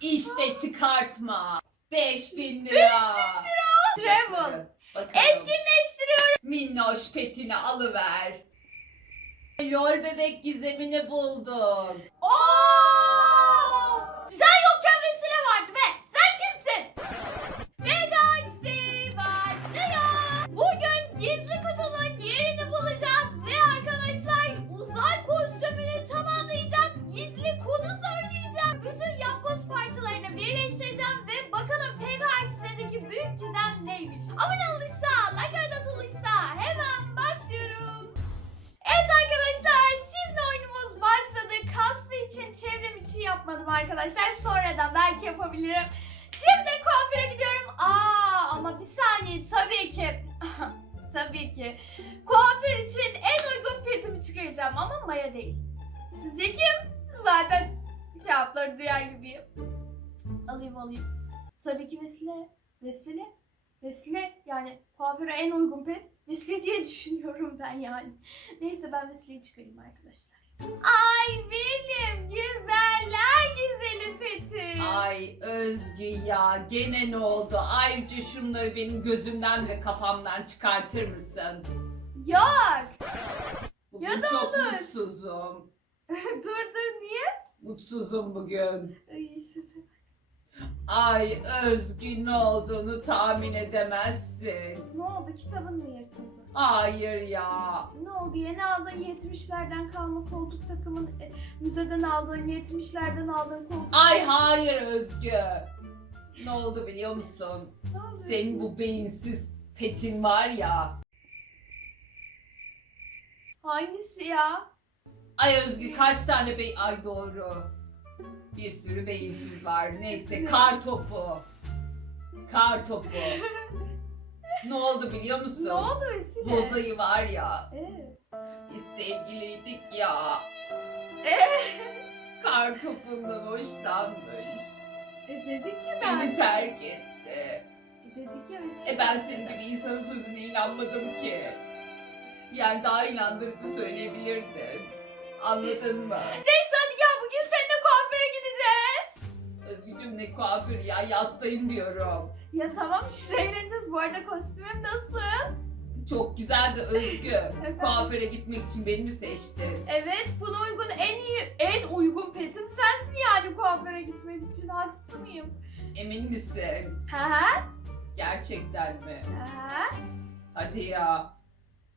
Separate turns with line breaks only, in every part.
İşte çıkartma. 5000 lira.
Travel.
Bakalım.
Etkinleştiriyorum.
Minnoş petini alıver. Lol bebek gizemini buldun.
Oo! Sen yokken arkadaşlar şimdi oyunumuz başladı. Kaslı için çevrim içi yapmadım arkadaşlar. Sonradan belki yapabilirim. Şimdi kuaföre gidiyorum. Aa ama bir saniye tabii ki. tabii ki. Kuaför için en uygun petimi çıkaracağım ama Maya değil. Sizce kim? Zaten cevapları duyar gibiyim. Alayım alayım. Tabii ki Vesile. Vesile. Vesile yani kuaföre en uygun pet. Vesile diye düşünüyorum ben yani. Neyse ben Vesile'yi çıkarayım arkadaşlar. Ay benim güzeller güzeli petim.
Ay Özgü ya gene ne oldu? Ayrıca şunları benim gözümden ve kafamdan çıkartır mısın?
Yok.
Bugün
Ya da
çok
olur.
mutsuzum.
dur dur niye?
Mutsuzum bugün.
Ay size.
Ay Özgü ne olduğunu tahmin edemezsin.
Ne oldu kitabın mı yırtıldı?
Hayır ya.
Ne oldu yeni aldığın 70'lerden kalma koltuk takımın e, müzeden aldığın 70'lerden aldığın koltuk
Ay hayır Özgü. Ne oldu biliyor musun?
Ne oldu?
Senin bu beyinsiz petin var ya.
Hangisi ya?
Ay Özgü kaç tane bey... Ay doğru. Bir sürü beyinsiz var. Neyse kar topu. Kar topu. ne oldu biliyor musun?
ne oldu Vesile?
Bozayı var ya.
Ee,
Biz sevgiliydik ya.
ee,
Kar topundan hoşlanmış.
e dedik ya
Beni
ben.
terk etti.
E dedik ya Vesile.
E ben senin gibi insanın sözüne inanmadım ki. Yani daha inandırıcı söyleyebilirdim. Anladın mı?
Neyse hadi gel bugün seninle kuaföre gideceğiz.
Özgücüm ne kuaförü ya yastayım diyorum.
Ya tamam eğleneceğiz. Bu arada kostümüm nasıl?
Çok güzeldi Özgü. Kuaföre gitmek için beni mi seçtin?
Evet buna uygun en iyi, en uygun petim sensin yani kuaföre gitmek için. Haksız mıyım?
Emin misin?
Ha.
Gerçekten mi?
Ha.
Hadi ya.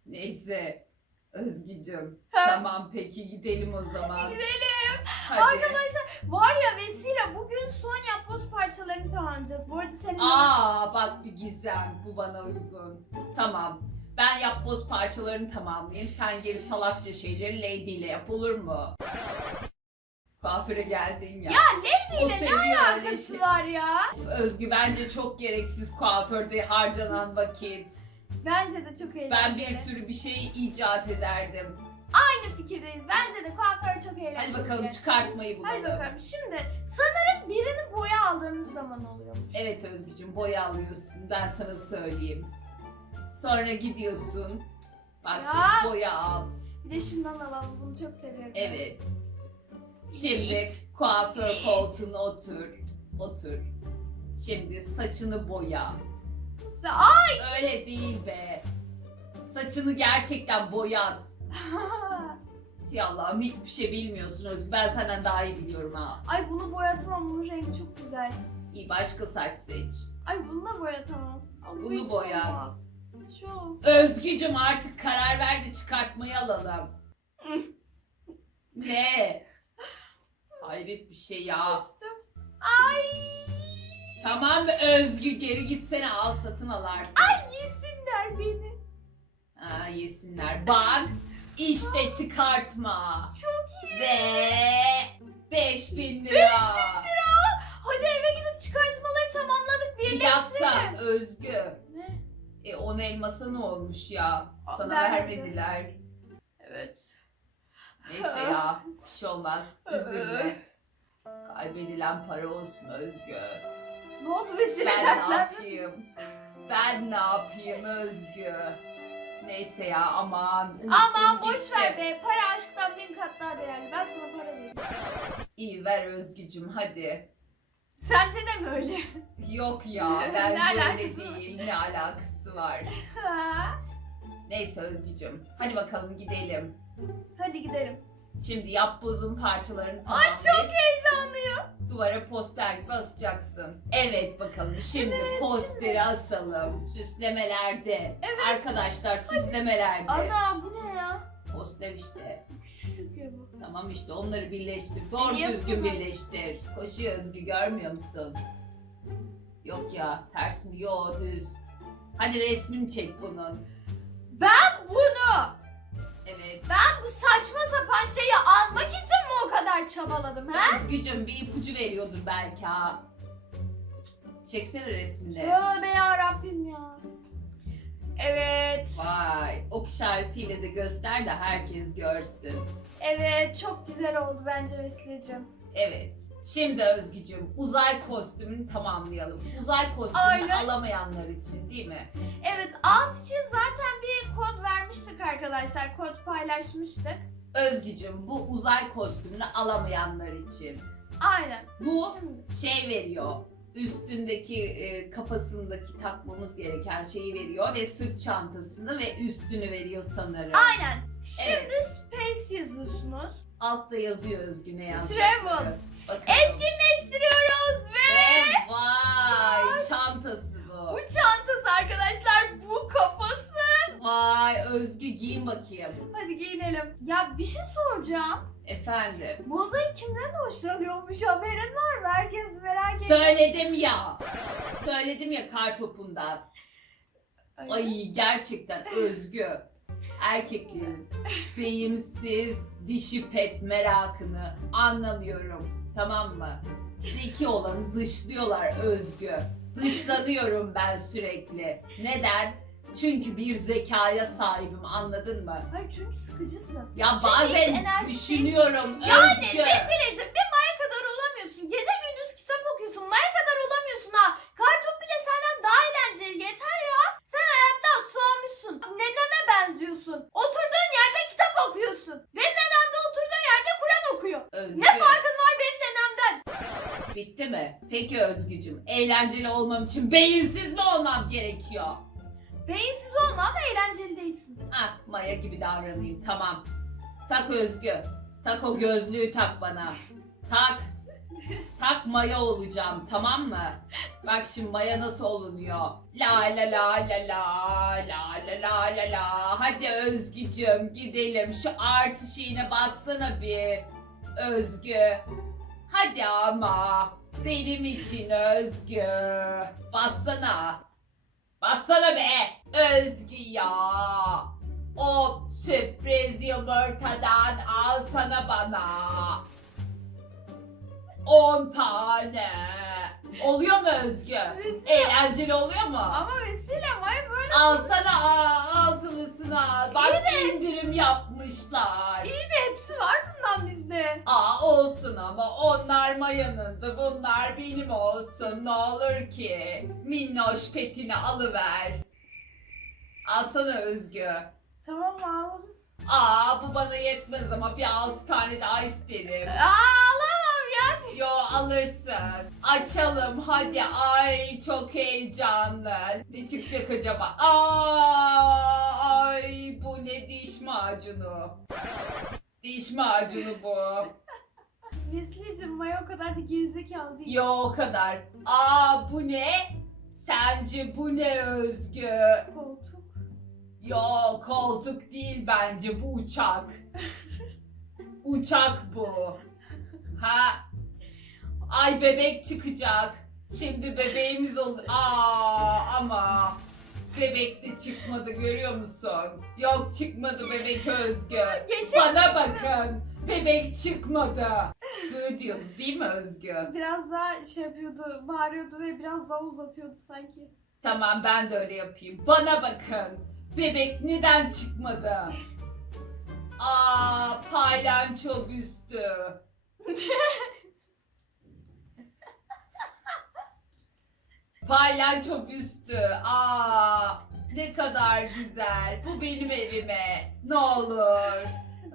Neyse. Özgücüm.
Ha.
Tamam peki gidelim o zaman.
Gidelim.
Hadi.
Arkadaşlar var ya Vesile bugün son yapboz parçalarını tamamlayacağız. Bu arada senin
Aa bak bir gizem. Bu bana uygun. Tamam. Ben yapboz parçalarını tamamlayayım. Sen geri salakça şeyleri Lady ile yap olur mu? Kuaföre geldin ya.
Ya Lady ile ne alakası var ya?
Özgü bence çok gereksiz kuaförde harcanan vakit.
Bence de çok eğlenceli.
Ben bir sürü bir şey icat ederdim.
Aynı fikirdeyiz. Bence de kuaför çok eğlenceli.
Hadi bakalım çıkartmayı bulalım.
Hadi bakalım. Şimdi sanırım birini boya aldığımız zaman oluyormuş.
Evet Özgücüm boya alıyorsun ben sana söyleyeyim. Sonra gidiyorsun. Bak
Ya.
şimdi boya al.
Bir de şundan alalım. Bunu çok seviyorum.
Evet. Şimdi kuaför koltuğuna otur. Otur. Şimdi saçını boya.
Güzel. Ay!
Öyle değil be. Saçını gerçekten boyat. Ya Allah'ım hiçbir şey bilmiyorsun Özgü. Ben senden daha iyi biliyorum ha.
Ay bunu boyatamam. Bunun rengi çok güzel.
İyi başka saç seç.
Ay bunu da boyatamam. Bu
Bunu
hiç
boyat.
olmaz. Şu olsun.
Özgücüm artık karar ver de çıkartmayı alalım. ne? Hayret bir şey ya.
Üstüm. Ay!
Tamam Özgü geri gitsene al satın al artık.
Yesinler beni.
Aa, yesinler. Bak işte çıkartma.
Çok iyi.
Ve 5000 lira.
Hadi eve gidip çıkartmaları tamamladık.
Bir dakika
Birleştirelim.
Özgü.
Ne?
E on elmasa ne olmuş ya?
Aa,
Sana
vermedi.
vermediler.
Evet.
Neyse ya. Bir şey olmaz. Üzülme. Kaybedilen para olsun Özgü.
Ne oldu Vesile
Ben ne
dertler?
yapayım? Ben ne yapayım Özgü? Neyse ya aman.
Aman
unuttum
boş
gitti.
ver be. Para aşktan bin kat daha değerli. Ben sana para veririm.
İyi ver Özgücüm hadi.
Sence de mi öyle?
Yok ya
Ne
bence öyle
alakası var?
değil. Ne alakası var?
Ha?
Neyse Özgücüm. Hadi bakalım gidelim.
Hadi gidelim.
Şimdi yapbozun parçalarını
Ay
tamamlayıp
çok heyecanlıyım.
duvara poster gibi asacaksın. Evet bakalım şimdi
Evet,
posteri asalım. Süslemelerde.
Evet.
Arkadaşlar süslemelerde.
Ana bu ne ya?
Poster işte.
Küçücük ya bu.
Tamam işte onları birleştir. Doğru
Niye
düzgün
bunu?
birleştir. Koşuyor Özgü görmüyor musun? Yok ya ters mi? Yo düz. Hadi resmini çek bunun.
Ben bunu,
Evet.
ben bu saçma sapan şeyi almak için mi o kadar çabaladım ha?
Özgücüm bir ipucu veriyordur belki ha. Çeksene resmini.
Tövbe ya Rabbim ya. Evet.
Vay. Ok işaretiyle de göster de herkes görsün.
Evet çok güzel oldu bence Vesli'cim.
Evet. Şimdi Özgücüm uzay kostümünü tamamlayalım. Uzay kostümünü
Aynen.
alamayanlar için değil mi?
Evet alt için zaten bir kod vermiştik arkadaşlar. Kod paylaşmıştık.
Özgücüm bu uzay kostümünü alamayanlar için.
Aynen.
Bu
Şimdi.
şey veriyor. Üstündeki e, kafasındaki takmamız gereken şeyi veriyor ve sırt çantasını ve üstünü veriyor sanırım.
Aynen. Şimdi space yazıyorsunuz.
Altta yazıyor Özgü ne yazacak.
Travel.
Bakalım.
Etkinleştiriyoruz ve
Ve vay çantası bu.
bu çantası arkadaşlar bu kafası.
Vay Özgü giyin bakayım.
Hadi giyinelim. Ya bir şey soracağım.
Efendim.
Bozayı kimden hoşlanıyormuş haberin var mı? Herkes merak ediyor.
Söyledim ya. Söyledim ya kar topundan.
Öyle.
Ay gerçekten Özgü. Erkeklerin beyimsiz dişi pet merakını anlamıyorum. Tamam mı? Zeki olanı dışlıyorlar Özgü. Dışlanıyorum ben sürekli. Neden? Çünkü bir zekaya sahibim anladın mı?
Hayır çünkü sıkıcısın.
Ya
Çünkü hiç
bazen
enerji
düşünüyorum
Yani
Özgü.
Vesilecim bir Maya kadar olamıyorsun. Gece gündüz kitap okuyorsun. Maya kadar olamıyorsun ha. Kartop bile senden daha eğlenceli. Yeter ya. Sen hayattan soğumuşsun. Neneme benziyorsun. Oturduğun yerde kitap okuyorsun. Benim nenem de oturduğu yerde Kur'an okuyor.
Özgü.
Ne farkın var benim nenemden?
Bitti mi? Peki Özgücüm. Eğlenceli olmam için beyinsiz mi olmam gerekiyor?
Beyinsiz olma ama eğlenceli değilsin.
Ah Maya gibi davranayım tamam. Tak Özgü. Tak o gözlüğü tak bana. Tak. Tak Maya olacağım tamam mı? Bak şimdi Maya nasıl olunuyor. La la la la la la la la la la. Hadi Özgücüm gidelim. Şu artı şeyine bassana bir. Özgü. Hadi ama. Benim için Özgü. Bassana. Bassana be. Özgü ya. O sürpriz yumurtadan alsana bana. 10 tane. Oluyor mu Özgü?
Vesile.
Eğlenceli oluyor mu?
Ama Vesile Maya böyle
Alsana aa, altılısını al. Bak indirim yapmışlar.
iyi de hepsi var bundan bizde.
Aa olsun ama onlar Maya'nındı. Bunlar benim olsun. Ne olur ki. Minnoş petini alıver. Alsana Özgü.
Tamam aldım.
Aa bu bana yetmez ama bir altı tane daha isterim.
Aa alamam ya.
Yo alırsın. Açalım hadi. Ay çok heyecanlı. Ne çıkacak acaba? Aa, ay bu ne diş macunu. Diş macunu bu.
Vesli'cim Maya o kadar da gerizekalı değil.
Yo o kadar. Aa bu ne? Sence bu ne Özgü?
Koltuk.
Yo koltuk değil bence bu uçak. uçak bu. Ha? Ay bebek çıkacak. Şimdi bebeğimiz ol. Aa ama bebek de çıkmadı görüyor musun? Yok çıkmadı bebek Özgü.
Geçen
Bana bakın. Bebek çıkmadı. Böyle diyordu değil mi Özgü?
biraz daha şey yapıyordu, bağırıyordu ve biraz daha uzatıyordu sanki.
Tamam ben de öyle yapayım. Bana bakın. Bebek neden çıkmadı? Aa paylanço büstü. paylanço büstü. Aa ne kadar güzel. Bu benim evime. Ne olur.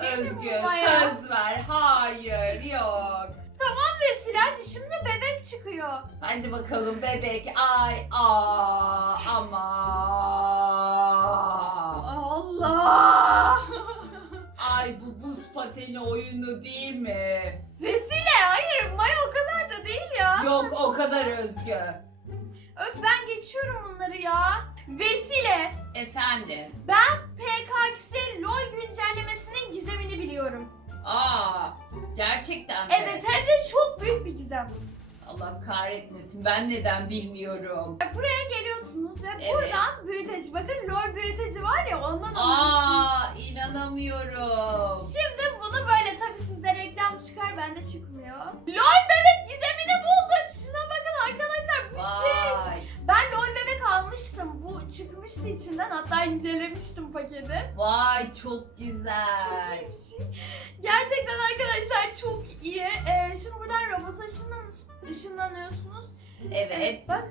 Benim
Özgür
bu bayağı.
söz ver. Hayır yok.
Tamam Vesile hadi şimdi bebek çıkıyor.
Hadi bakalım bebek. Ay aa ama.
Allah.
Ay bu buz pateni oyunu değil mi?
Vesile hayır Maya o kadar da değil ya.
Yok o kadar Özgü.
Öf ben geçiyorum bunları ya. Vesile
Efendim.
PKX LOL güncellemesinin gizemini biliyorum.
Aa gerçekten mi?
Evet hem de çok büyük bir gizem.
Allah kahretmesin ben neden bilmiyorum.
Buraya geliyorsunuz ve
Evet.
buradan büyüteci bakın LOL büyüteci var ya ondan.
Aa inanamıyorum.
Şimdi bunu böyle tabii sizde reklam çıkar bende çıkmıyor. LOL bebek gizemini bulduk. Şuna bakın arkadaşlar bu şey.
Vay.
Ben LOL bebek almıştım. Bu çıkmıştı içinden hatta incelemiştim paketi.
Vay çok güzel.
Çok iyi bir şey. Gerçekten arkadaşlar çok iyi. Ee, şimdi buradan robota ışınlan, ışınlanıyorsunuz.
Evet.
Bak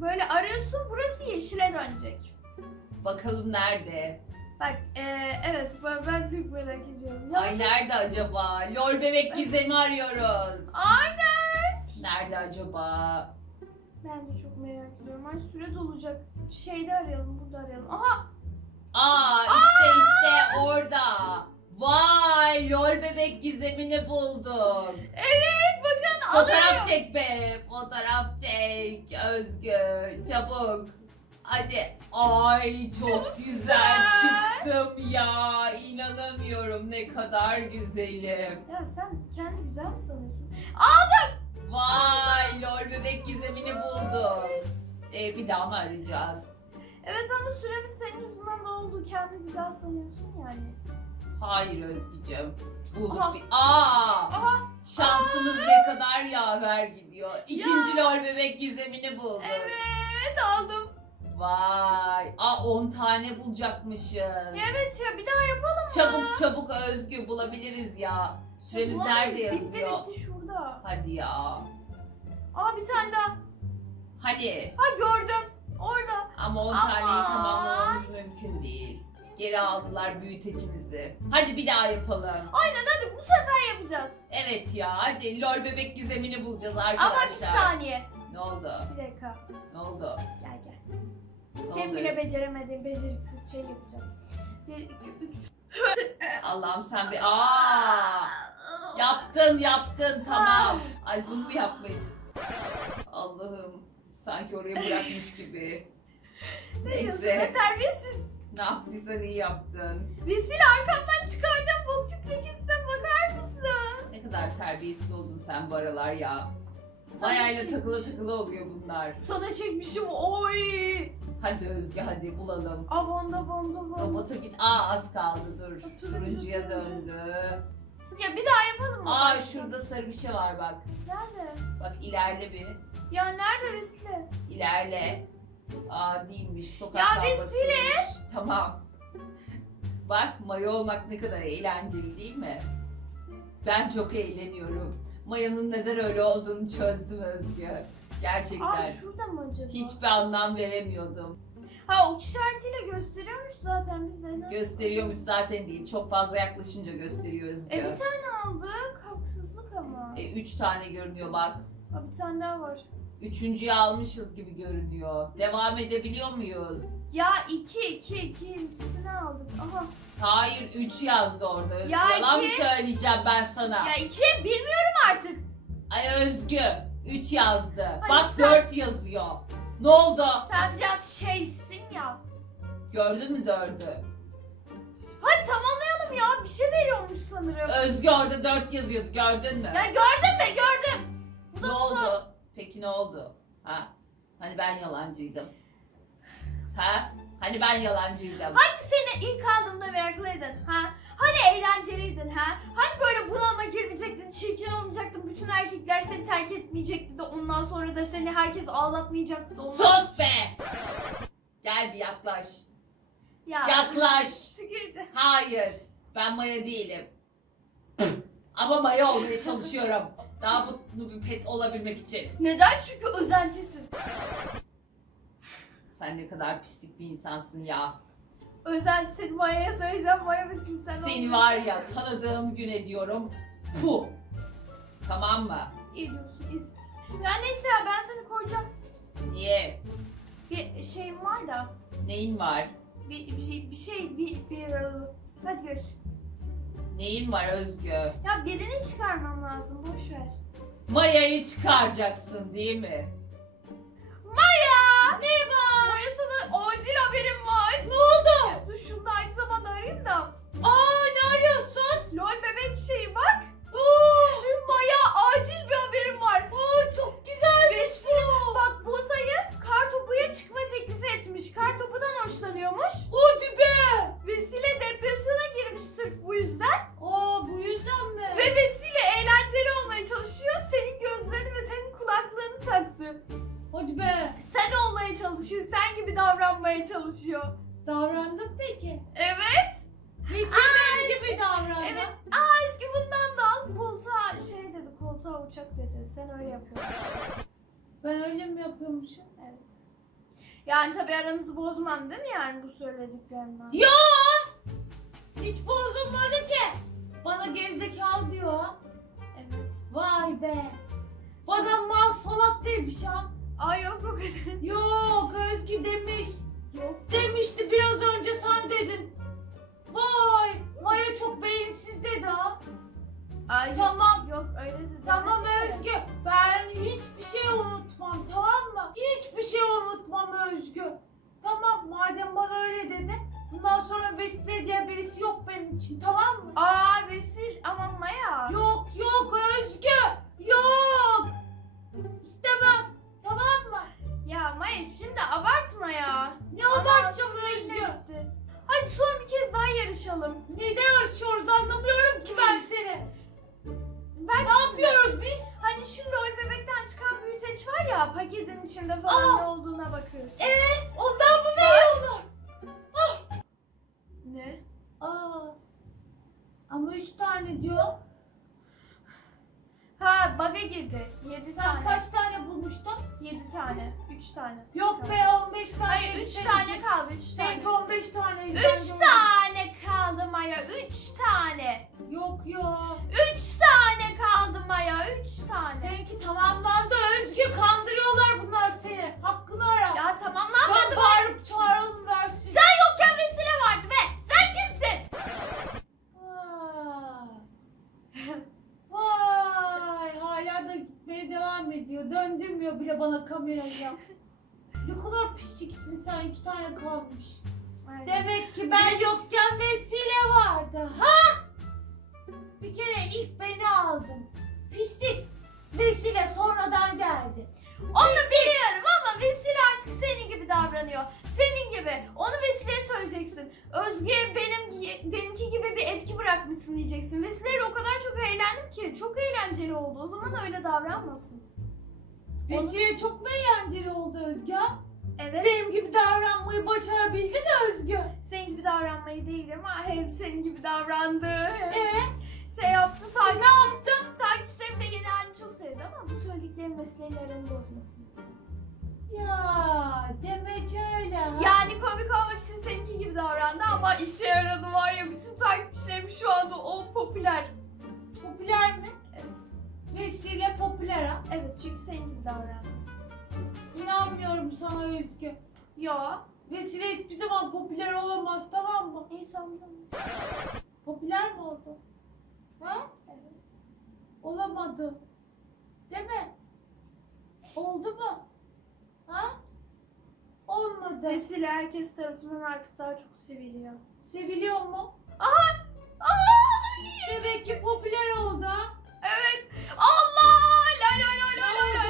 böyle arıyorsun burası yeşile dönecek.
Bakalım nerede?
Bak ee, evet ben, ben çok merak ediyorum.
Ay
Yanlış-
nerede acaba? Lol bebek gizemi arıyoruz.
Aynen.
Nerede acaba?
Ben de çok merak ediyorum. Ay süre dolacak. Şeyde arayalım, burada arayalım. Aha!
Aa işte işte orada. Vay lol bebek gizemini buldum.
Evet, bakın
Fotoğraf
alıyorum.
çek be. Fotoğraf çek. Özgü çabuk. Hadi. Ay çok güzel
güzel.
çıktım ya. İnanamıyorum ne kadar güzelim.
Ya sen kendi güzel mi sanıyorsun?
Vay lol bebek gizemini buldum. Ee, bir daha mı arayacağız?
Evet ama süremiz senin yüzünden doldu. Kendi güzel sanıyorsun yani.
Hayır Özgücüm. Bulduk
Aha.
bir... Aa!
Aha!
Şansımız ne kadar yaver gidiyor. İkinci lol bebek gizemini bulduk.
Evet aldım.
Vay. Aa 10 tane bulacakmışız.
Evet ya bir daha yapalım mı?
Çabuk çabuk Özgü bulabiliriz ya. Süremiz
Bulamayız.
nerede yazıyor?
bitti şurada.
Hadi ya.
Aa bir tane daha.
Hadi.
Ha gördüm. Orada.
Ama 10
Ama.
taneyi tamamlamamız mümkün değil. Geri aldılar büyütecimizi. Hadi bir daha yapalım.
Aynen hadi bu sefer yapacağız.
Evet ya hadi lol bebek gizemini bulacağız
Ama
arkadaşlar.
bir saniye.
Ne oldu?
Bir dakika.
Ne oldu?
Gel gel. Senin
oldu
bile
Özgü?
beceremediğin beceriksiz şey yapacağım. Bir, iki, üç.
Allah'ım sen bir aa yaptın yaptın tamam. Ay bunu mu yapmaya ç- Allah'ım sanki oraya bırakmış gibi.
Ne diyorsun?
Neyse
Ne terbiyesiz.
ne yaptıysan iyi yaptın.
Vesile arkamdan çıkardığım bokçuk lekesine bakar mısın?
Ne kadar terbiyesiz oldun sen bu aralar ya. Mayayla
çekmiş.
takılı takılı oluyor bunlar.
Sana çekmişim oy.
Hadi Özge hadi bulalım.
Avonda bonda bonda.
Robota git. Aa az kaldı dur.
Turuncu,
Turuncuya
turuncu.
döndü.
Ya bir daha yapalım mı?
Aa
baştan?
şurada sarı bir şey var bak.
Nerede?
Bak ilerle bir.
Ya nerede Vesile?
İlerle. Aa değilmiş. Sokak
Ya
kavgasıymış.
Vesile!
Tamam. Bak maya olmak ne kadar eğlenceli değil mi? Ben çok eğleniyorum. Mayanın neden öyle olduğunu çözdüm Özgü. Gerçekten.
Aa şurada mı acaba?
Hiçbir anlam veremiyordum.
Ha ok işaretiyle gösteriyormuş zaten bize.
Gösteriyormuş zaten değil. Çok fazla yaklaşınca gösteriyor Özgü.
E bir tane aldık. Haksızlık ama.
E, üç tane görünüyor bak.
Ha, bir tane daha var.
Üçüncüyü almışız gibi görünüyor. Devam edebiliyor muyuz?
Ya iki iki ikincisini aldık. Aha.
Hayır 3 yazdı orada Özgü.
Ya
Yalan mı
iki.
söyleyeceğim ben sana?
Ya iki bilmiyorum artık.
Ay Özgü 3 yazdı.
Ay
Bak
sen-
4 yazıyor. Ne oldu?
Sen biraz şeysin ya.
Gördün mü 4'ü?
Hadi tamamlayalım ya. Bir şey veriyormuş sanırım.
Özgü orada 4 yazıyordu gördün mü?
Ya gördüm be gördüm. Bu
ne oldu?
son.
Peki ne oldu? Ha? Hani ben yalancıydım. Ha? Hani ben yalancıydım.
Hadi seni ilk aldığımda meraklıydın ha? Hani eğlenceliydin ha? Hani böyle bunalıma girmeyecektin, çirkin olmayacaktın, bütün erkekler seni terk etmeyecekti de ondan sonra da seni herkes ağlatmayacaktı da ondan...
Sus be! Gel bir yaklaş.
Ya.
Yaklaş.
Sıkıcı.
Hayır. Ben Maya değilim. Ama Maya olmaya çalışıyorum. Daha mutlu bir pet olabilmek için.
Neden? Çünkü özentisin.
Sen ne kadar pislik bir insansın ya.
Özentisin Maya'ya söyleyeceğim Maya mısın sen?
Seni var ya tanıdığım gün ediyorum. Puh. Tamam mı?
İyi diyorsun ezik. Ya neyse ya ben seni koyacağım.
Niye?
Bir şeyim var da.
Neyin var?
Bir, bir şey, bir şey, bir, bir... Hadi görüşürüz.
Neyin var Özgü?
Ya birini çıkarmam lazım, boş ver.
Maya'yı çıkaracaksın değil mi?
Şunu da aynı zamanda arayayım da.
Aa ne arıyorsun?
Lol bebek şeyi bak.
Oo,
Maya acil bir haberim var.
aa, çok güzelmiş bu.
Bak Boza'yı Kartopu'ya çıkma teklifi etmiş. Kartopu'dan hoşlanıyormuş.
Hadi be.
Vesile depresyona girmiş sırf bu yüzden.
Aa bu yüzden mi?
Ve Vesile eğlenceli olmaya çalışıyor. Senin gözlerini ve senin kulaklığını taktı.
Hadi be.
Sen olmaya çalışıyor. Sen gibi davranmaya çalışıyor.
Davrandın peki.
Evet.
Ve senin gibi davrandın.
Evet. Aa Ezgi bundan da al. Koltuğa şey dedi. Koltuğa uçak dedi. Sen öyle yapıyorsun.
Ben öyle mi yapıyormuşum?
Evet. Yani tabii aranızı bozmam değil mi yani bu söylediklerimden?
Ya! Hiç bozulmadı ki. Bana gerizekalı diyor.
Evet.
Vay be. Bana mal salak demiş ha.
Aa yok o kadar.
Yok Özgü demiş.
Yok.
Demişti biraz önce sen dedin. Vay Maya çok beyinsiz dedi ha.
Yok.
Tamam.
Yok öyle dedi.
Tamam Özgü. Ben hiçbir şey unutmam tamam mı? Hiçbir şey unutmam Özgü. Tamam madem bana öyle dedi. Bundan sonra Vesile diye birisi yok benim için tamam mı?
Aa Vesil aman Maya.
Yok yok Özgü. Yok. İstemem.
Şimdi abartma ya.
Ne abartacağım
su yine
Özgü?
bitti. Hadi son bir kez daha yarışalım.
Neden yarışıyoruz anlamıyorum ki ben seni.
Bak
Ne
şimdi,
yapıyoruz biz?
Hani şu lol bebekten çıkan büyüteç var ya paketin içinde falan
Aa!
ne olduğuna bakıyorsun.
Evet
7 tane. 3 tane.
Yok be 15 tane.
Hayır 3 tane kaldı 3 tane.
Seninki 15 tane.
3 tane kaldı Maya 3 tane.
Yok ya.
3 tane kaldı Maya 3 tane.
Seninki tamamlandı Özgü. Kandırıyorlar bunlar seni. Hakkını ara.
Ya tamamlanmadı
Tam bağırıp çağıralım versin.
Sen yokken vesile vardı be. Sen kimsin?
Vay. Vay. Hala da gitmeye devam ediyor. Kamerayı. ne kadar pisliksin sen. iki tane kalmış. Demek ki ben yokken vesile vardı. Ha? Bir kere ilk beni aldın. Pislik. Vesile sonradan geldi.
Onu biliyorum ama Vesile artık senin gibi davranıyor. Senin gibi. Onu Vesile'ye söyleyeceksin. Özgü'ye benim benimki gibi bir etki bırakmışsın diyeceksin. Vesile'yle o kadar çok eğlendim ki. Çok eğlenceli oldu. O zaman öyle davranmasın.
Vesile çok mu eğlenceli oldu Özgü? ha?
Evet.
Benim gibi davranmayı başarabildi mi Özgü?
Senin gibi davranmayı değil ama hem senin gibi davrandı. Hem
Evet.
şey yaptı.
Ne
Takip,
yaptın?
takipçilerim de yeni halini çok sevdi ama bu söylediklerim Vesile'yle aranı bozmasın.
Ya demek öyle.
Yani komik olmak için seninki gibi davrandı ama işe yaradı var ya bütün takipçilerim şu anda o popüler.
Popüler mi? Vesile popüler ha.
Evet çünkü senin gibi davrandı.
İnanmıyorum sana Özgü.
Yo.
Vesile hiçbir zaman popüler olamaz tamam mı?
İyi tamam.
Popüler mi oldu? Ha?
Evet.
Olamadı. Değil mi? Oldu mu? Ha? Olmadı.
Vesile herkes tarafından artık daha çok seviliyor.
Seviliyor mu?
Aa!
Demek ki popüler oldu ha.
Evet. Allah! La la la la la la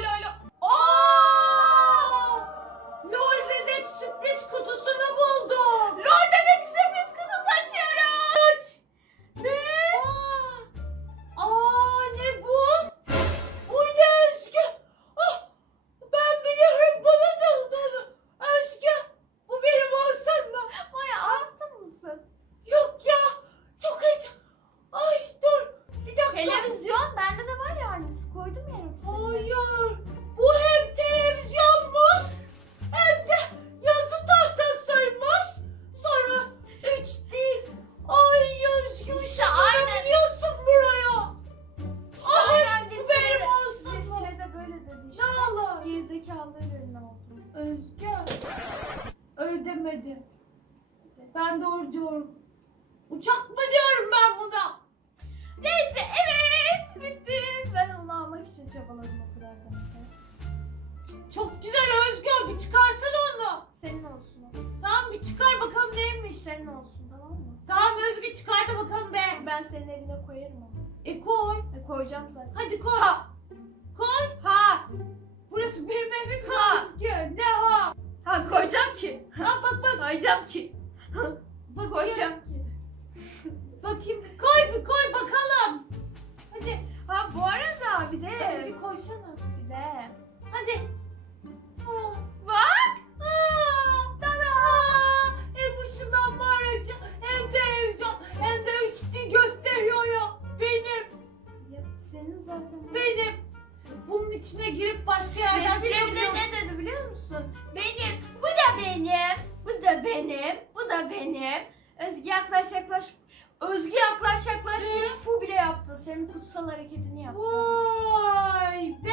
Koyacağım ki.
Bakayım. Koy bir koy bakalım. Hadi.
Ha bu arada bir de.
Özgü koysana.
Bir de.
Hadi. Aa.
Bak.
Aa. Aa. Hem ışınlanma aracı hem televizyon hem de 3D gösteriyor ya. Benim.
Ya senin zaten.
Benim. Bunun içine girip başka yerden
Vesile bir de ne dedi biliyor musun? Benim, bu da benim, bu da benim, bu da benim. Özgü yaklaş yaklaş, Özgü yaklaş yaklaş diye pu bile yaptı. Senin kutsal hareketini yaptı.
Vay be.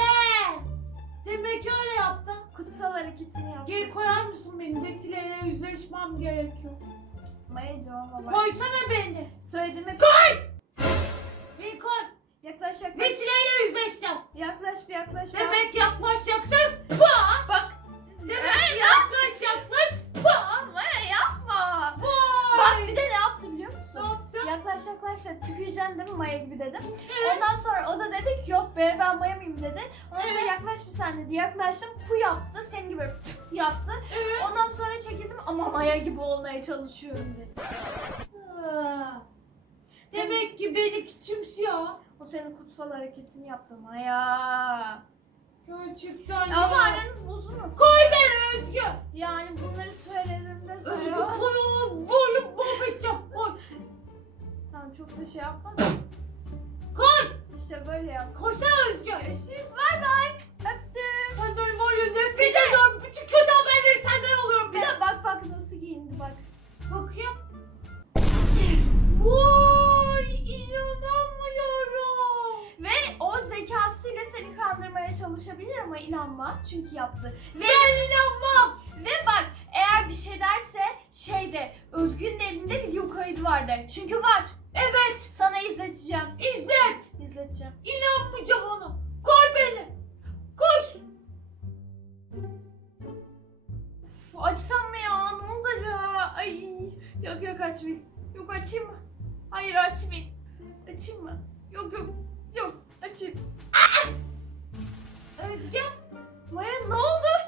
Demek öyle yaptı.
Kutsal hareketini yaptı.
Geri koyar mısın beni? Vesileyle yüzleşmem gerekiyor.
Mayacım ama bak.
Koysana beni.
Söylediğime
Beni koy.
Yaklaş yaklaş.
Vesileyle yüzleşeceğim.
Yaklaş bir yaklaş. bak.
Demek yaklaş yaklaş. Pah.
Bak.
Demek
Evet,
yaklaş yaklaş. Pah.
Maya yapma. Bak
Vay.
bir de ne yaptı biliyor
Ne
musun?
yaptın?
Yaklaş yaklaş da tüküreceksin değil mi Maya gibi dedim.
Evet.
Ondan sonra o da dedi ki yok be ben Maya mıyım dedi. Ondan sonra
Evet.
yaklaş bir sen dedi. Yaklaştım pu yaptı senin gibi yaptı.
Evet.
Ondan sonra çekildim ama Maya gibi olmaya çalışıyorum dedi.
Demek ki beni küçümsüyor.
O senin kutsal hareketini yaptı Maya.
Gerçekten
Ama aranız bozulmasın.
Koy beni Özgü.
Yani bunları söylediğimde
Özgü
sonra...
koy onu. Boyu mahvedeceğim. Koy.
Tamam çok da şey yapmadım.
Koy.
İşte böyle yap.
Koysana Özgü.
Görüşürüz bay bay. Öptüm.
Senden var ya nefret
inanma. Çünkü yaptı. Ve,
Ben inanmam.
ve bak eğer bir şey derse şeyde Özgün'ün elinde video kaydı vardı. Çünkü var.
Evet.
Sana izleteceğim.
İzlet.
İzleteceğim.
İnanmayacağım ona. Koy beni. Koş.
Uf, açsam mı ya? Ne oldu acaba? Ay. Yok yok açmayayım. Yok açayım mı? Hayır açmayayım. Açayım mı? Yok yok. Yok açayım.
Özge
Maya ne oldu?